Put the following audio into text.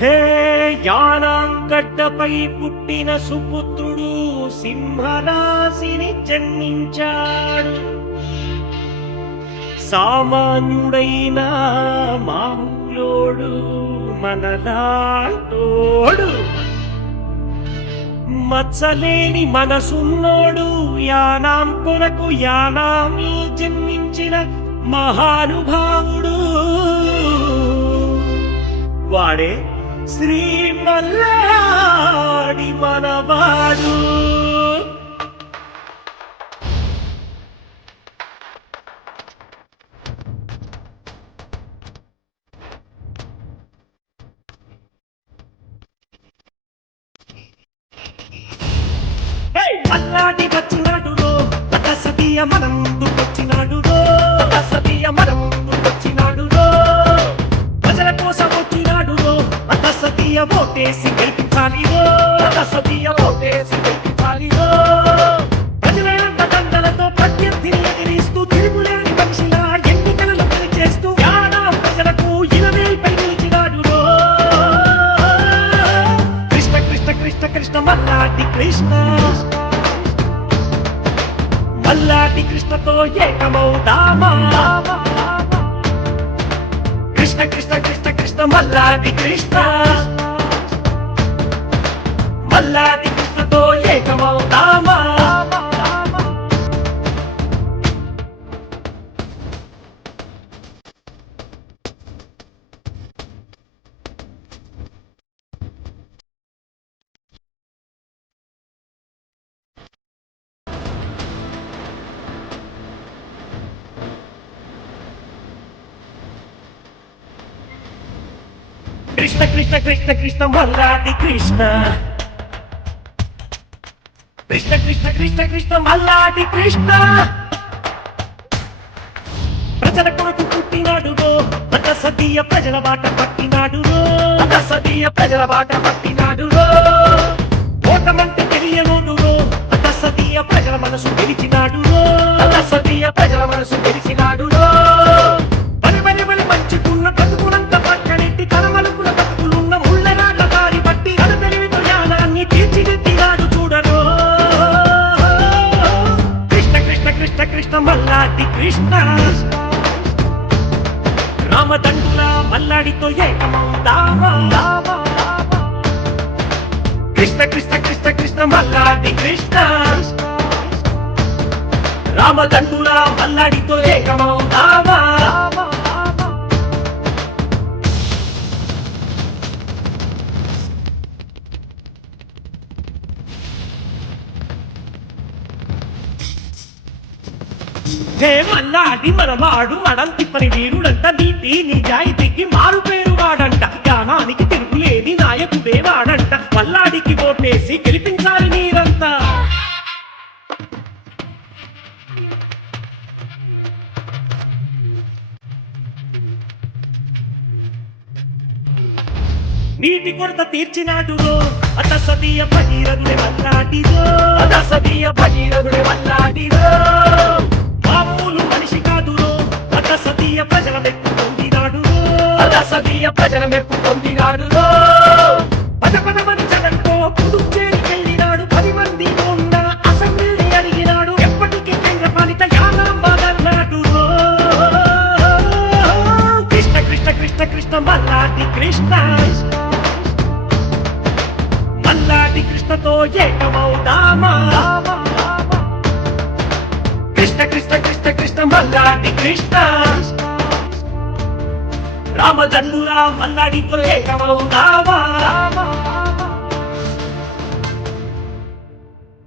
హే యానాంగడ్డపై పుట్టిన సుపుత్రుడు సింహరాశిని జన్మించాడు. సామాన్యుడైన మామూలోడు మనలాంటోడు, మచ్చలేని మనసున్నోడు, యానాం కొరకు యానామి జన్మించిన మహానుభావుడు వాడే శ్రీ మల్లాడి మనవాడు. మల్లాడి వచ్చినాడు రో, సతీయ మనం వచ్చినాడు రో, సతీయ మనం వచ్చినాడు రో, ప్రజల కోసం వచ్చినాడు రో, సతీయ ఓటేసి గెలిపించాలి రో, సతీయ ఓటేసి గెలిపించాలి రో. ప్రజలంత దండలతో ప్రత్యర్థిని ఎదిరిస్తూ తిరుగులేని మనిషిలా ఎన్నికలను చేస్తూ యానాం ప్రజలకు ఇలవేల్పై నిలిచినాడు రో. కృష్ణ కృష్ణ కృష్ణ కృష్ణ మల్లాడి కృష్ణ, మల్లాడి కృష్ణతో ఏకమౌదామా. కృష్ణ కృష్ణ కృష్ణ కృష్ణ మల్లాడి కృష్ణ, మల్లాడి కృష్ణతో ఏకమౌదామా. కృష్ణ కృష్ణ కృష్ణ కృష్ణ మల్లాడి కృష్ణ, కృష్ణ కృష్ణ కృష్ణ కృష్ణ మల్లాడి కృష్ణ. ప్రజల కొరకు పుట్టినాడు రో, సతీయ ప్రజల బాట పట్టినాడు రో, సతీయ ప్రజల బాట పట్టినాడు రో. ఓటమంటే తెలియనోడు రో, సతీయ ప్రజల మనసు గెలిచినాడు రో, సతీయ ప్రజల మనసు గెలిచినాడు రో. బలి బలి బలి మంచుకున్న బతుకునంత పక్కనెట్టి తన మలుపుల బతుకులున్న ముళ్ళరాళ్ళ దారి బట్టి తన తెలివితో యానాన్ని తీర్చిదిద్దినాడు చూడరో. కృష్ణ కృష్ణ కృష్ణ కృష్ణ మల్లాడి కృష్ణ, రామదండుల మల్లాడితో ఏకమౌదామా. కృష్ణ కృష్ణ కృష్ణ కృష్ణ మల్లాడి కృష్ణ, రామదండుల మల్లాడితో ఏకమౌదామా. హే మల్లాడి మనవాడు మడం తిప్పని వీరుడంట, నీతి నిజాయితీకి మారు పేరు వాడంట, జ్ఞానానికి తిరుగులేని నాయకుడే వాడంట. మల్లాడికి ఓటేసి గెలిపించాలి మీరంతా. నీటి కొరత తీర్చినాడు రో, సతీయ భగీరథుడే మల్లాడిరో, సతీయ భగీరథుడే మల్లాడిరో. మామూలు మనిషి కాదు రో, సతీయ ప్రజల మెప్పు పొందినాడు రో, సతీయ ప్రజల మెప్పు పొందినాడు రో. పద పదమని జగన్తో పుదుచ్చేరికెళ్ళినాడు, 10 మంది ఉన్న అసెంబ్లీని అడిగినాడు, ఎప్పటికీ కేంద్ర పాలిత యానాం బాగన్నాడు రో. కృష్ణ కృష్ణ కృష్ణ కృష్ణ మల్లాడి కృష్ణ, మల్లాడి కృష్ణతో ఏకమౌదామా. కృష్ణ కృష్ణ కృష్ణ కృష్ణ మల్లాడి కృష్ణ, రామదండుల మల్లాడితో ఏకమౌదామా.